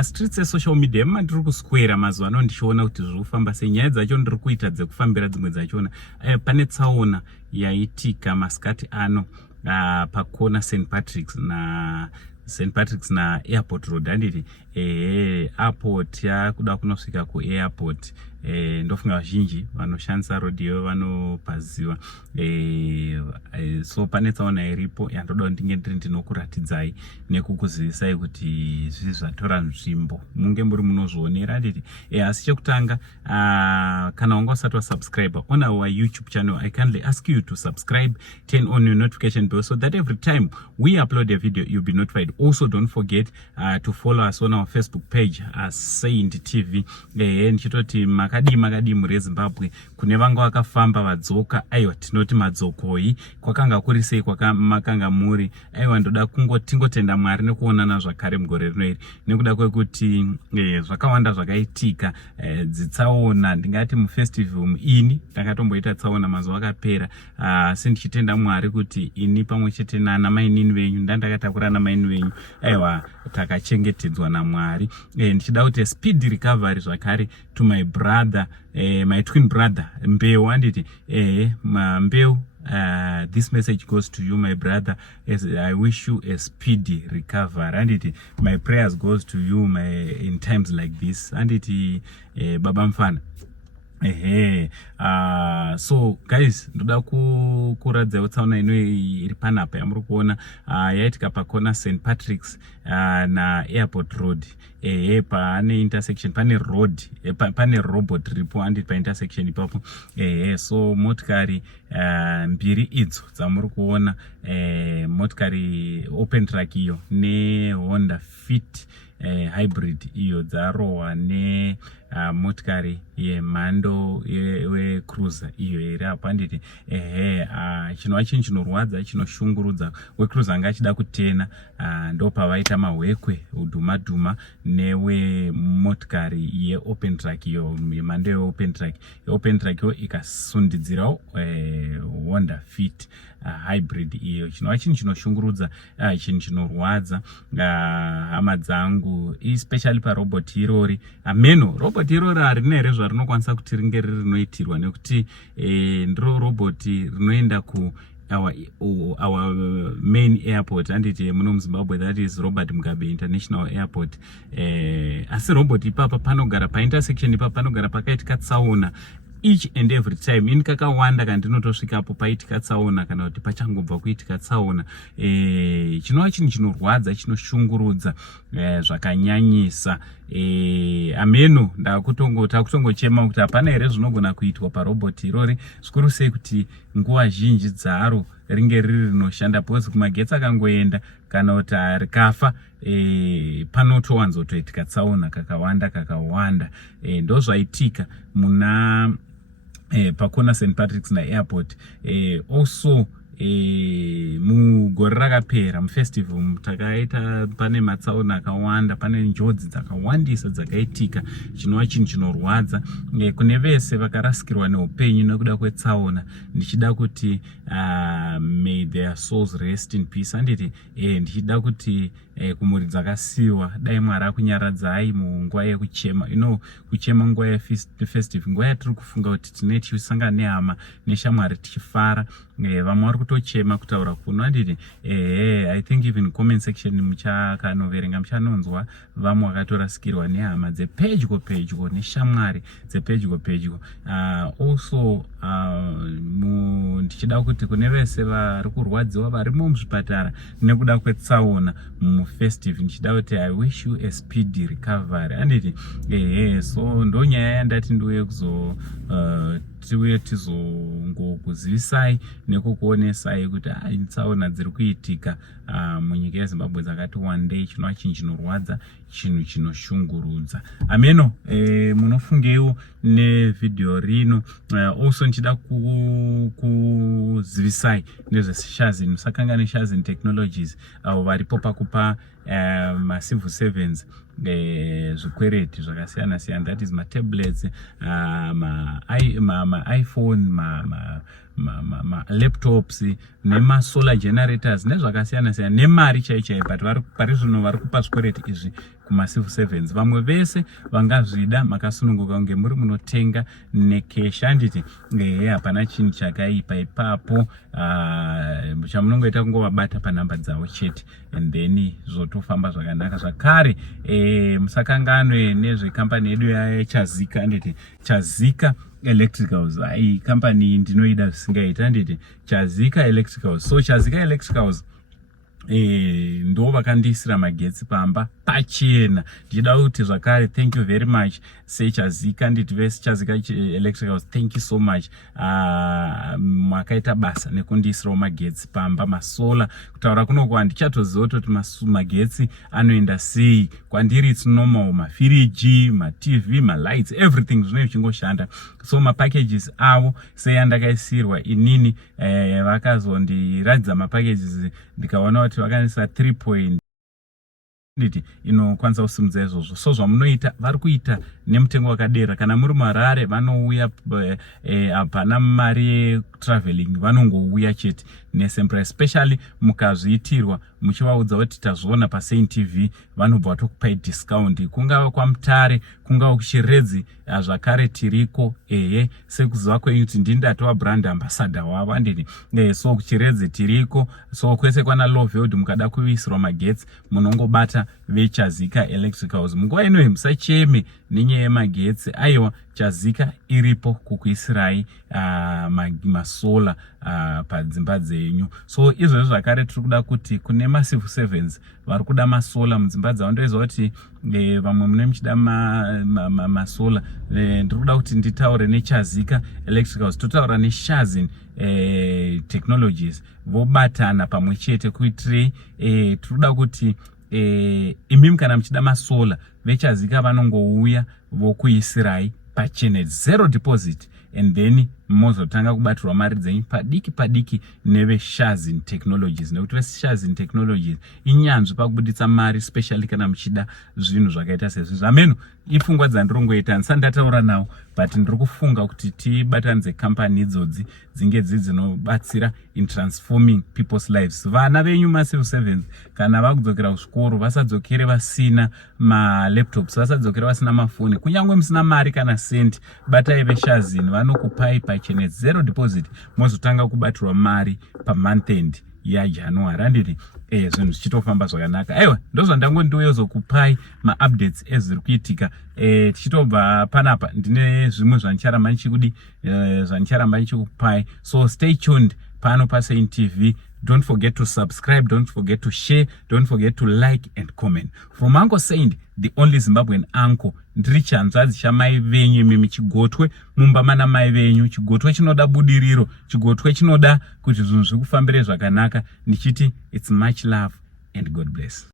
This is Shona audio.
mumastreets esocial media mandiri kuswera mazuva ano ndichiona kuti zviri kufamba sei. Nyaya dzacho ndiri kuita dzekufambira dzimwe dzachona pane tsaona yaitika masikati ano pakona St Patrick's na Airport Road. Handiti airport yakuda kunosvika kuairport. Ndofunga vazhinji vanoshandisa road iyo vanopaziva. So pane tsaona iripo yandoda ndinge ndinokuratidzai nekukuzivisai kuti zvizvi zvatora nzvimbo munge muri munozvionera. Handiti asi chekutanga kana wanga usati wasubscribe on our YouTube channel, I kindly ask you to subscribe, turn on your notification bell so that every time we upload a video you'll be notified. Also don't forget to follow us on our Facebook page as Saint TV. Ndichitoti makadi muri Zimbabwe kune vanga vakafamba vadzoka. Aiwa tinoti madzokoi kwakanga kuri sei makanga muri. Aiwa ndoda tingotenda Mwari nekuonana zvakare mugore rino iri nekuda kwekuti zvakawanda zvakaitika. Dzitsaona ndingati mufestival ini ndakatomboita tsaona mazuva akapera. Asi ndichitenda Mwari kuti ini pamwe chete namainini venyu ndandakatakura namainini venyu aiwa takachengetedzwa naMwari. Ndichida kuti speed recovery zvakare to my brother, my twin brother Mbeu. Handiti Mbeu, this message goes to you my brother, as I wish you a speedy recovery. Handiti my prayers goes to you in times like this. Handiti baba mfana. So guys, ndoda kuradza tsaona ino iri panapa yamuri kuona yaitika pakona St Patrick's na Airport Road. Pane intersection, pane road, pane robot ripo andi pa intersection ipapo. So motikari mbiri idzo dzamuri kuona, motikari open track iyo ne Honda Fit hybrid iyo dzarohwa ne motikari yemhando wecruiser iyo iri apo. Handiti chinova chinhu chinorwadza chinoshungurudza. Wecruiser anga achida kutena ndopavaita mahwekwe udhumadhuma newe motikari yeopen track iyo yemhando yeopen track. Open track yo ikasundidzirawo Honda Fit hybrid iyo. Chinova chinhu chinoshungurudza, chinhu chinorwadza hama dzangu, especially parobot irori. Ameno robot irori harina here zvarinokwanisa kuti ringe riri rinoitirwa nekuti ndiro robot rinoenda ku our main airport. Handiti muno muZimbabwe, that is Robert Mugabe International Airport. Asi robot ipapa panogara pa intersection ipapa panogara pakaitika tsaona each and every time. Ini kakawanda kandinotosvikapo paitika tsaona kana kuti pachangobva kuitika tsaona. Chinova chinhu chinorwadza chinoshungurudza zvakanyanyisa. Ameno takutongochema kuti hapana here zvinogona kuitwa parobot irori, zvikuru sei kuti nguva zhinji dzaro ringe riri rinoshanda, because kumagetsi akangoenda kana kuti rikafa panotowanzotoitika tsaona kakawanda. Ndozvaitika muna pakona St Patrick's na Airport. Also mugore rakapera mufestival takaita pane matsaona akawanda, pane njodzi dzakawandisa dzakaitika. Chinova chinhu chinorwadza kune vese vakarasikirwa neupenyu nekuda kwetsaona. Ndichida kuti may their souls rest in peace. Handiti ndichida kuti kumhuri dzakasiyiwa dai Mwari akunyaradzai munguva yekuchema. Kuchema nguva yefestival, nguva yatiri kufunga kuti tine tichisangana nehama neshamwari tichifara. Vamwe vari kutochema kutaura kuno. Handiti I think even comment section muchakanoverenga muchanonzwa vamwe vakatorasikirwa nehama dzepedyo neshamwari dzepedyo. Also ndichida kuti kune vese vari kurwadziwa varimo muzvipatara nekuda kwetsaona mufestival, ndichida kuti I wish you a speedy recovery. Handiti so ndonyaya yandati ndiuye tiuye tizongokuzivisai nekukuonesai kuti tsaona dziri kuitika munyika yeZimbabwe dzakati wandei. Chinova chinhu chinorwadza, chinhu chinoshungurudza. Ameno munofungeiwo nevidhio rino. Also ndichida kuzivisai nezveShazin. Musakangane Shazin Technologies avo varipo pakupa civil servants zvikwereti zvakasiyana-siyana, that is matablets, iPhone, laptops nema solar generators nezvakasiyana siyana nemari chaichai, but pari zvino vari kupa zvikwereti izvi kumacivil servants. Vamwe vese vangazvida makasununguka kunge muri munotenga nekeshi. Handiti hapana chinhu chakaipa ipapo. Chamunongoita kungovabata panhamba dzavo chete and then zvotofamba zvakanaka. Zvakare musakanganwe nezvekambani yedu yaChazika. Handiti Chazika Electricals, company ndinoida zvisingaita. Handiti Chazika Electricals. So Chazika Electricals ndo vakandiisira magetsi pamba pachena. Ndichida kuti zvakare thank you very much seChazika, nditi vese Chazika Electricals, thank you so much. Makaita basa nekundiisirawo magetsi pamba, masola. Kutaura kunoku handichatoziva kuti magetsi anoenda sei. Kwandiri it's normal, mafiriji, TV, lights, everything zvino zvichingoshanda. So mapackages avo seyandakaisirwa inini vakazondiratidza mapackages ndikaona kuti vakanisa 3 inokwanisa kusimudza izvozvo. So zvamunoita vari kuita nemutengo wakadera. Kana muri muHarare vanouya hapana mari yetraveling, vanongouya chete nesame price. Especially mukazviitirwa muchivaudza kuti tazviona paSaint TV, vanobva vatokupai discount. Kungava kwaMutare, kungava kuChiredzi, zvakare tiriko sekuziva kwenyu kuti ndini ndatova brand ambassador wavo. Handiti so kuChiredzi tiriko. So kwese kwana Lovewood mukada kuisirwa magetsi munongobata veChazika Electricals. Munguva inoyi musacheme nenyaya yemagetsi. Aiwa, Chazika iripo kukuisirai masola padzimba dzenyu. So izvozvo zvakare tiri kuda kuti kune macivil servants vari kuda masola mudzimba dzavo. Ndoizva kuti vamwe mune muchida masola, ndiri kuda kuti nditaure neChazika Electricals, totaura neShazin Technologies, vobatana pamwe chete kuitire tiri kuda kuti imimi kana muchida masola veChazika vanongouya vokuisirai pachene, zero deposit, and then mozotanga kubatirwa mari dzenyu padiki neveShazin Technologies. Nekuti veShazin Technologies inyanzvi pakubuditsa mari, especially kana muchida zvinhu zvakaita sezvi. Zvameno ipfungwa dzandirongoita, handisati ndataura nawo, but ndiri kufunga kuti tibatanidze kambani idzodzi dzinge dzinobatsira in transforming people's lives. Vana venyu macivil servants kana vakudzokera kuzvikoro vasadzokere vasina malaptops, vasadzokere vasina mafoni, kunyange musina mari kana senti, batai veShazin vanokupai pachene, zero deposit, mozotanga kubatirwa mari pamonth end yaJanuary. Handiti zvinhu zvichitofamba zvakanaka. Aiwa, ndozvandangondiyozokupai maupdates ezviri kuitika. Tichitobva panapa ndine zvimwe zvanicharamba ndichikupai. So stay tuned pano paSaint TV. Don't forget to subscribe, don't forget to share, don't forget to like and comment. From Uncle Saint, the only Zimbabwean uncle, ndiri chanzvadzi chamai venyu mimi Chigotwe, mumba mana mai venyu. Chigotwe chinoda budiriro, Chigotwe chinoda kuti zvinhu zvikufambire zvakanaka. Ndichiti it's much love and God bless.